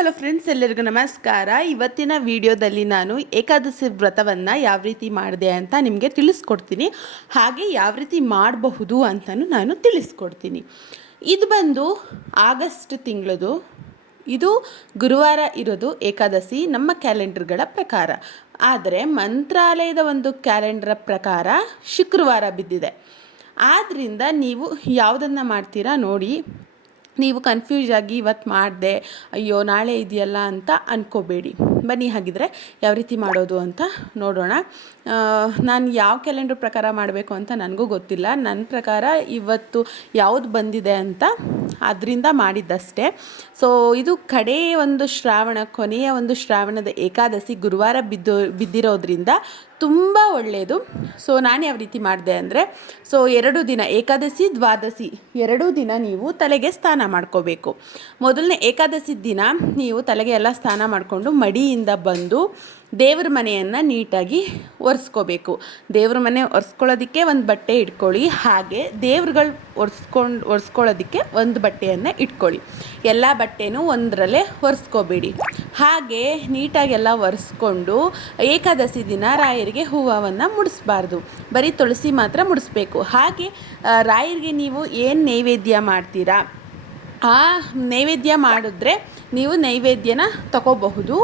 Hello friends ಎಲ್ಲರಿಗೂ ನಮಸ್ಕಾರ. ಇವತ್ತಿನ ವಿಡಿಯೋದಲ್ಲಿ ನಾನು ಏಕಾದಶಿ ವ್ರತವನ್ನು ಯಾವ ರೀತಿ ಮಾಡಿದೆ ಅಂತ ನಿಮಗೆ ತಿಳಿಸ್ಕೊಡ್ತೀನಿ. ಹಾಗೆ ಯಾವ ರೀತಿ ಮಾಡಬಹುದು ಅಂತಲೂ ನಾನು ತಿಳಿಸ್ಕೊಡ್ತೀನಿ. ಇದು ಬಂದು ಆಗಸ್ಟ್ ತಿಂಗಳದು. ಇದು ಗುರುವಾರ ಇರೋದು ಏಕಾದಶಿ, ನಮ್ಮ ಕ್ಯಾಲೆಂಡರ್ಗಳ ಪ್ರಕಾರ. ಆದರೆ ಮಂತ್ರಾಲಯದ ಒಂದು ಕ್ಯಾಲೆಂಡರ್ ಪ್ರಕಾರ ಶುಕ್ರವಾರ ಬಿದ್ದಿದೆ. ಆದ್ದರಿಂದ ನೀವು ಯಾವುದನ್ನು ಮಾಡ್ತೀರಾ ನೋಡಿ ನೀವು ಕನ್ಫ್ಯೂಸ್ ಆಗಿ ಇವತ್ತು ಮಾಡಿದೆ, ಅಯ್ಯೋ ನಾಳೆ ಇದೆಯಲ್ಲ ಅಂತ ಅಂದ್ಕೋಬೇಡಿ ಬನ್ನಿ ಹಾಗಿದ್ರೆ ಯಾವ ರೀತಿ ಮಾಡೋದು ಅಂತ ನೋಡೋಣ. ನಾನು ಯಾವ ಕ್ಯಾಲೆಂಡರ್ ಪ್ರಕಾರ ಮಾಡಬೇಕು ಅಂತ ನನಗೂ ಗೊತ್ತಿಲ್ಲ. ನನ್ನ ಪ್ರಕಾರ ಇವತ್ತು ಯಾವುದು ಬಂದಿದೆ ಅಂತ ಅದರಿಂದ ಮಾಡಿದ್ದಷ್ಟೇ. ಸೊ ಇದು ಕಡೇ ಒಂದು ಶ್ರಾವಣ, ಕೊನೆಯ ಒಂದು ಶ್ರಾವಣದ ಏಕಾದಶಿ ಗುರುವಾರ ಬಿದ್ದು, ಬಿದ್ದಿರೋದ್ರಿಂದ ತುಂಬ ಒಳ್ಳೆಯದು ಸೊ ನಾನು ಯಾವ ರೀತಿ ಮಾಡಿದೆ ಅಂದರೆ ಸೊ ಎರಡು ದಿನ ಏಕಾದಶಿ, ದ್ವಾದಶಿ ಎರಡೂ ದಿನ ನೀವು ತಲೆಗೆ ಸ್ನಾನ ಮಾಡ್ಕೋಬೇಕು. ಮೊದಲನೇ ಏಕಾದಶಿ ದಿನ ನೀವು ತಲೆಗೆ ಎಲ್ಲ ಸ್ನಾನ ಮಾಡಿಕೊಂಡು ಮಡಿಯಿಂದ ಬಂದು ದೇವ್ರ ಮನೆಯನ್ನು ನೀಟಾಗಿ ಒರೆಸ್ಕೋಬೇಕು. ದೇವ್ರ ಮನೆ ಒರೆಸ್ಕೊಳ್ಳೋದಕ್ಕೆ ಒಂದು ಬಟ್ಟೆ ಇಟ್ಕೊಳ್ಳಿ, ಹಾಗೆ ದೇವ್ರುಗಳು ಒರೆಸ್ಕೊಂಡು, ಒರೆಸ್ಕೊಳ್ಳೋದಕ್ಕೆ ಒಂದು ಬಟ್ಟೆಯನ್ನು ಇಟ್ಕೊಳ್ಳಿ. ಎಲ್ಲ ಬಟ್ಟೆನೂ ಒಂದರಲ್ಲೇ ಒರೆಸ್ಕೋಬೇಡಿ. ಹಾಗೆ ನೀಟಾಗೆಲ್ಲ ಒರೆಸ್ಕೊಂಡು ಏಕಾದಶಿ ದಿನ ರಾಯರಿಗೆ ಹೂವನ್ನು ಮುಡಿಸ್ಬಾರ್ದು. ಬರೀ ತುಳಸಿ ಮಾತ್ರ ಮುಡಿಸ್ಬೇಕು. ಹಾಗೆ ರಾಯರಿಗೆ ನೀವು ಏನು ನೈವೇದ್ಯ ಮಾಡ್ತೀರಾ? ಆ ನೈವೇದ್ಯ ಮಾಡಿದ್ರೆ ನೀವು ನೈವೇದ್ಯನ ತಗೋಬಹುದು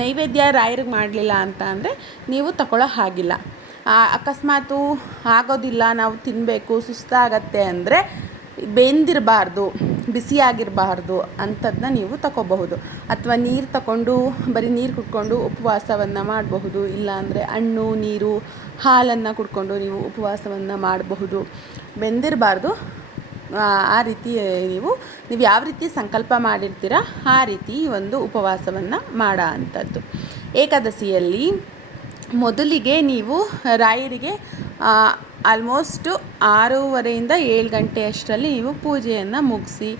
ನೈವೇದ್ಯ ರಾಯರಿಗೆ ಮಾಡಲಿಲ್ಲ ಅಂತ ಅಂದರೆ ನೀವು ತಗೊಳ್ಳೋ ಹಾಗಿಲ್ಲ. ಅಕಸ್ಮಾತು ಆಗೋದಿಲ್ಲ, ನಾವು ತಿನ್ನಬೇಕು ಸುಸ್ತಾಗತ್ತೆ ಅಂದರೆ ಬೆಂದಿರಬಾರ್ದು. ಬಿಸಿಯಾಗಿರಬಾರ್ದು ಅಂಥದ್ದನ್ನ ನೀವು ತಗೋಬಹುದು ಅಥವಾ ನೀರು ತಗೊಂಡು ಬರೀ ನೀರು ಕುಡ್ಕೊಂಡು ಉಪವಾಸವನ್ನು ಮಾಡಬಹುದು. ಇಲ್ಲಾಂದರೆ ಹಣ್ಣು, ನೀರು, ಹಾಲನ್ನು ಕುಡ್ಕೊಂಡು ನೀವು ಉಪವಾಸವನ್ನು ಮಾಡಬಹುದು. ಬೆಂದಿರಬಾರ್ದು. ಆ ರೀತಿ ನೀವು ನೀವು ಯಾವ ರೀತಿ ಸಂಕಲ್ಪ ಮಾಡಿರ್ತೀರ, ಆ ರೀತಿ ಒಂದು ಉಪವಾಸವನ್ನು ಮಾಡೋ ಅಂಥದ್ದು. ಏಕಾದಶಿಯಲ್ಲಿ ಮೊದಲಿಗೆ ನೀವು ರಾಯರಿಗೆ ಆಲ್ಮೋಸ್ಟು ಆರೂವರೆಯಿಂದ ಏಳು ಗಂಟೆ ಅಷ್ಟರಲ್ಲಿ ನೀವು ಪೂಜೆಯನ್ನು ಮುಗಿಸಿ,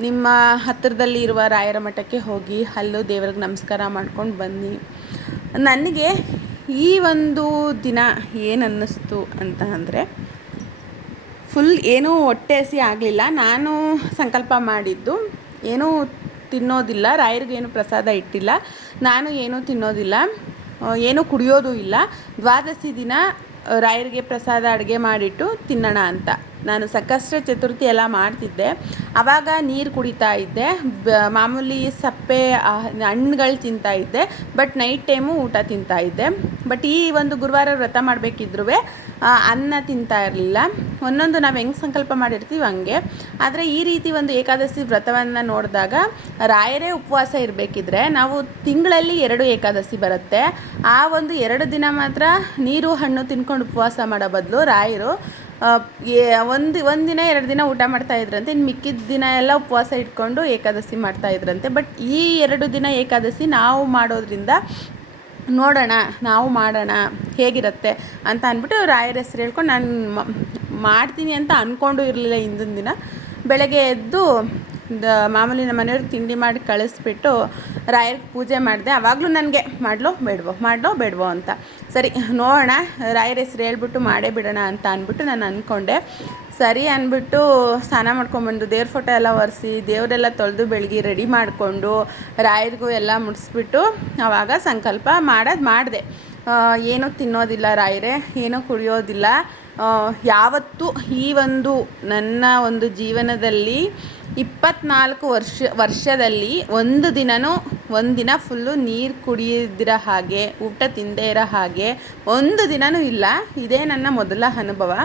ನಿಮ್ಮ ಹತ್ತಿರದಲ್ಲಿ ಇರುವ ರಾಯರ ಮಠಕ್ಕೆ ಹೋಗಿ, ಅಲ್ಲೂ ದೇವರಿಗೆ ನಮಸ್ಕಾರ ಮಾಡ್ಕೊಂಡು ಬನ್ನಿ. ನನಗೆ ಈ ಒಂದು ದಿನ ಏನು ಅನ್ನಿಸ್ತು ಅಂತ ಅಂದರೆ ಫುಲ್ ಏನೂ ಹೊಟ್ಟೆ ಹಸಿ ಆಗಲಿಲ್ಲ. ನಾನು ಸಂಕಲ್ಪ ಮಾಡಿದ್ದು, ಏನೂ ತಿನ್ನೋದಿಲ್ಲ, ರಾಯರಿಗೇನು ಪ್ರಸಾದ ಇಟ್ಟಿಲ್ಲ. ನಾನು ಏನೂ ತಿನ್ನೋದಿಲ್ಲ. ಏನೂ ಕುಡಿಯೋದು ಇಲ್ಲ. ದ್ವಾದಶಿ ದಿನ ರಾಯರಿಗೆ ಪ್ರಸಾದ ಅಡುಗೆ ಮಾಡಿಟ್ಟು ತಿನ್ನೋಣ ಅಂತ. ನಾನು ಸಂಕಷ್ಟ ಚತುರ್ಥಿ ಎಲ್ಲ ಮಾಡ್ತಿದ್ದೆ. ಆವಾಗ ನೀರು ಕುಡಿತಾ ಇದ್ದೆ. ಮಾಮೂಲಿ ಸಪ್ಪೆ ಹಣ್ಣುಗಳು ತಿಂತಾ ಇದ್ದೆ. ಬಟ್ ನೈಟ್ ಟೈಮು ಊಟ ತಿಂತಾ ಇದ್ದೆ. ಬಟ್ ಈ ಒಂದು ಗುರುವಾರ ವ್ರತ ಮಾಡಬೇಕಿದ್ರೂ ಅನ್ನ ತಿಂತಾ ಇರಲಿಲ್ಲ. ಒಂದೊಂದು ನಾವು ಹೆಂಗೆ ಸಂಕಲ್ಪ ಮಾಡಿರ್ತೀವಿ ಹಂಗೆ. ಆದರೆ ಈ ರೀತಿ ಒಂದು ಏಕಾದಶಿ ವ್ರತವನ್ನು ನೋಡಿದಾಗ ರಾಯರೇ ಉಪವಾಸ ಇರಬೇಕಿದ್ರೆ ನಾವು ತಿಂಗಳಲ್ಲಿ ಎರಡು ಏಕಾದಶಿ ಬರುತ್ತೆ. ಆ ಒಂದು ಎರಡು ದಿನ ಮಾತ್ರ ನೀರು, ಹಣ್ಣು ತಿನ್ಕೊಂಡು ಉಪವಾಸ ಮಾಡೋ ಬದಲು ರಾಯರು ಒಂದು, ಒಂದಿನ, ಎರಡು ದಿನ ಊಟ ಮಾಡ್ತಾ ಇದ್ರಂತೆ. ಇನ್ನು ಮಿಕ್ಕಿದ ದಿನ ಎಲ್ಲ ಉಪವಾಸ ಇಟ್ಕೊಂಡು ಏಕಾದಶಿ ಮಾಡ್ತಾ ಇದ್ರಂತೆ. ಬಟ್ ಈ ಎರಡು ದಿನ ಏಕಾದಶಿ ನಾವು ಮಾಡೋದ್ರಿಂದ ನೋಡೋಣ, ನಾವು ಮಾಡೋಣ, ಹೇಗಿರುತ್ತೆ ಅಂತ ಅಂದ್ಬಿಟ್ಟು ರಾಯರ ಹೆಸರು ಹೇಳ್ಕೊಂಡು ನಾನು ಮಾಡ್ತೀನಿ ಅಂತ ಅಂದ್ಕೊಂಡು ಇರಲಿಲ್ಲ ಹಿಂದಿನ ದಿನ. ಬೆಳಗ್ಗೆ ಎದ್ದು ದ ಮಾಮೂಲಿ ನಮ್ಮ ಮನೆಯವ್ರಿಗೆ ತಿಂಡಿ ಮಾಡಿ ಕಳಿಸ್ಬಿಟ್ಟು ರಾಯರಿಗೆ ಪೂಜೆ ಮಾಡಿದೆ. ಆವಾಗಲೂ ನನಗೆ, ಮಾಡಲೋ ಬೇಡವೋ ಮಾಡಲೋ ಬೇಡವೋ ಅಂತ. ಸರಿ, ನೋಡೋಣ, ರಾಯರ ಹೆಸ್ರು ಹೇಳ್ಬಿಟ್ಟು ಮಾಡೇ ಬಿಡೋಣ ಅಂತ ಅಂದ್ಬಿಟ್ಟು ನಾನು ಅಂದ್ಕೊಂಡೆ ಸರಿ ಅಂದ್ಬಿಟ್ಟು ಸ್ನಾನ ಮಾಡ್ಕೊಂಬಂದು ದೇವ್ರ ಫೋಟೋ ಎಲ್ಲ ಒರೆಸಿ, ದೇವರೆಲ್ಲ ತೊಳೆದು ಬೆಳಗ್ಗೆ ರೆಡಿ ಮಾಡಿಕೊಂಡು ರಾಯರಿಗೂ ಎಲ್ಲ ಮುಡಿಸ್ಬಿಟ್ಟು ಆವಾಗ ಸಂಕಲ್ಪ ಮಾಡೋದು. ಮಾಡಿದೆ ಏನೂ ತಿನ್ನೋದಿಲ್ಲ ರಾಯರೇ, ಏನೂ ಕುಡಿಯೋದಿಲ್ಲ. ಯಾವತ್ತೂ ಈ ಒಂದು ನನ್ನ ಒಂದು ಜೀವನದಲ್ಲಿ ಇಪ್ಪತ್ನಾಲ್ಕು ವರ್ಷ ವರ್ಷದಲ್ಲಿ ಒಂದು ದಿನನೂ ಒಂದಿನ ಫುಲ್ಲು ನೀರು ಕುಡಿಯದಿರೋ ಹಾಗೆ, ಊಟ ತಿಂದೇ ಇರೋ ಹಾಗೆ, ಒಂದು ದಿನವೂ ಇಲ್ಲ. ಇದೇ ನನ್ನ ಮೊದಲ ಅನುಭವ.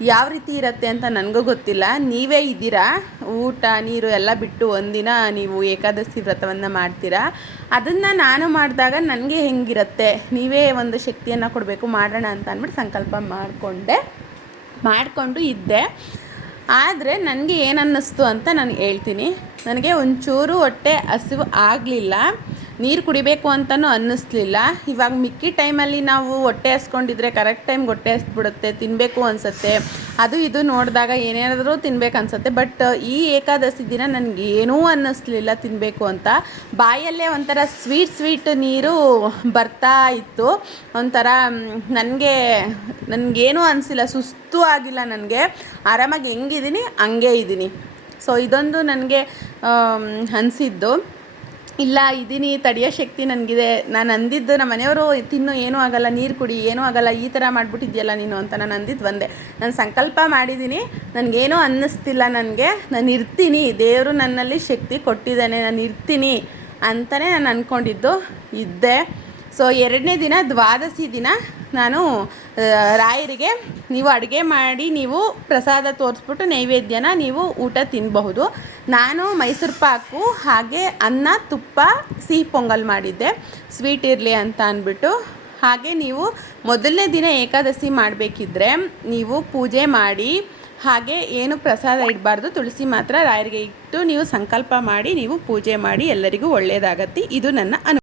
ಯಾವ ರೀತಿ ಇರುತ್ತೆ ಅಂತ ನನಗೂ ಗೊತ್ತಿಲ್ಲ. ನೀವೇ ಇದ್ದೀರಾ? ಊಟ, ನೀರು ಎಲ್ಲ ಬಿಟ್ಟು ಒಂದಿನ ನೀವು ಏಕಾದಶಿ ವ್ರತವನ್ನು ಮಾಡ್ತೀರಾ? ಅದನ್ನು ನಾನು ಮಾಡಿದಾಗ ನನಗೆ ಹೆಂಗಿರುತ್ತೆ? ನೀವೇ ಒಂದು ಶಕ್ತಿಯನ್ನು ಕೊಡಬೇಕು, ಮಾಡೋಣ ಅಂತ ಅಂದ್ಬಿಟ್ಟು ಸಂಕಲ್ಪ ಮಾಡಿಕೊಂಡೆ. ಮಾಡಿಕೊಂಡು ಇದ್ದೆ. ಆದರೆ ನನಗೆ ಏನನ್ನಿಸ್ತು ಅಂತ ನಾನು ಹೇಳ್ತೀನಿ. ನನಗೆ ಒಂಚೂರು ಹೊಟ್ಟೆ ಹಸಿವು ಆಗಲಿಲ್ಲ, ನೀರು ಕುಡಿಬೇಕು ಅಂತಲೂ ಅನ್ನಿಸ್ಲಿಲ್ಲ. ಇವಾಗ ಮಿಕ್ಕಿ ಟೈಮಲ್ಲಿ ನಾವು ಹೊಟ್ಟೆ ಹಸ್ಕೊಂಡಿದ್ರೆ ಕರೆಕ್ಟ್ ಟೈಮ್ಗೆ ಹೊಟ್ಟೆ ಹಸ್ಬಿಡುತ್ತೆ ತಿನ್ನಬೇಕು ಅನಿಸುತ್ತೆ. ಅದು ಇದು ನೋಡಿದಾಗ ಏನೇನಾದರೂ ತಿನ್ಬೇಕು ಅನ್ಸುತ್ತೆ. ಬಟ್ ಈ ಏಕಾದಶಿ ದಿನ ನನಗೆ ಏನೂ ಅನ್ನಿಸ್ಲಿಲ್ಲ ತಿನ್ನಬೇಕು ಅಂತ. ಬಾಯಲ್ಲೇ ಒಂಥರ ಸ್ವೀಟ್ ಸ್ವೀಟ್ ನೀರು ಬರ್ತಾ ಇತ್ತು. ಒಂಥರ ನನಗೆ, ನನಗೇನೂ ಅನಿಸಿಲ್ಲ, ಸುಸ್ತು ಆಗಿಲ್ಲ ನನಗೆ. ಆರಾಮಾಗಿ ಹೆಂಗಿದ್ದೀನಿ, ಹಂಗೆ ಇದ್ದೀನಿ. ಸೊ ಇದೊಂದು ನನಗೆ ಅನಿಸಿದ್ದು. ಇಲ್ಲ ಇದ್ದೀನಿ ತಡೆಯೋ ಶಕ್ತಿ ನನಗಿದೆ. ನಾನು ಅಂದಿದ್ದು ನಮ್ಮ ಮನೆಯವರು ತಿನ್ನು, ಏನೂ ಆಗಲ್ಲ, ನೀರು ಕುಡಿ, ಏನೂ ಆಗಲ್ಲ, ಈ ಥರ ಮಾಡಿಬಿಟ್ಟಿದ್ಯಲ್ಲ ನೀನು ಅಂತ ನಾನು ಅಂದಿದ್ದು ಒಂದೆ. ನಾನು ಸಂಕಲ್ಪ ಮಾಡಿದ್ದೀನಿ ನನಗೇನೂ ಅನ್ನಿಸ್ತಿಲ್ಲ ನನಗೆ. ನಾನು ಇರ್ತೀನಿ, ದೇವರು ನನ್ನಲ್ಲಿ ಶಕ್ತಿ ಕೊಟ್ಟಿದ್ದಾನೆ, ನಾನು ಇರ್ತೀನಿ ಅಂತಲೇ ನಾನು ಅಂದ್ಕೊಂಡಿದ್ದು ಇದ್ದೆ. ಸೊ ಎರಡನೇ ದಿನ ದ್ವಾದಶಿ ದಿನ ನಾನು ರಾಯರಿಗೆ ನೀವು ಅಡುಗೆ ಮಾಡಿ, ನೀವು ಪ್ರಸಾದ ತೋರಿಸ್ಬಿಟ್ಟು ನೈವೇದ್ಯನ ನೀವು ಊಟ ತಿನ್ನಬಹುದು ನಾನು ಮೈಸೂರು ಪಾಕು ಹಾಗೆ ಅನ್ನ, ತುಪ್ಪ, ಸಿಹಿ ಪೊಂಗಲ್ ಮಾಡಿದ್ದೆ. ಸ್ವೀಟ್ ಇರಲಿ ಅಂತ ಅಂದ್ಬಿಟ್ಟು. ಹಾಗೆ ನೀವು ಮೊದಲನೇ ದಿನ ಏಕಾದಶಿ ಮಾಡಬೇಕಿದ್ರೆ ನೀವು ಪೂಜೆ ಮಾಡಿ, ಹಾಗೆ ಏನು ಪ್ರಸಾದ ಇಡಬಾರ್ದು ತುಳಸಿ ಮಾತ್ರ ರಾಯರಿಗೆ ಇಟ್ಟು ನೀವು ಸಂಕಲ್ಪ ಮಾಡಿ, ನೀವು ಪೂಜೆ ಮಾಡಿ ಎಲ್ಲರಿಗೂ ಒಳ್ಳೆಯದಾಗತ್ತೆ ಇದು ನನ್ನ ಅನು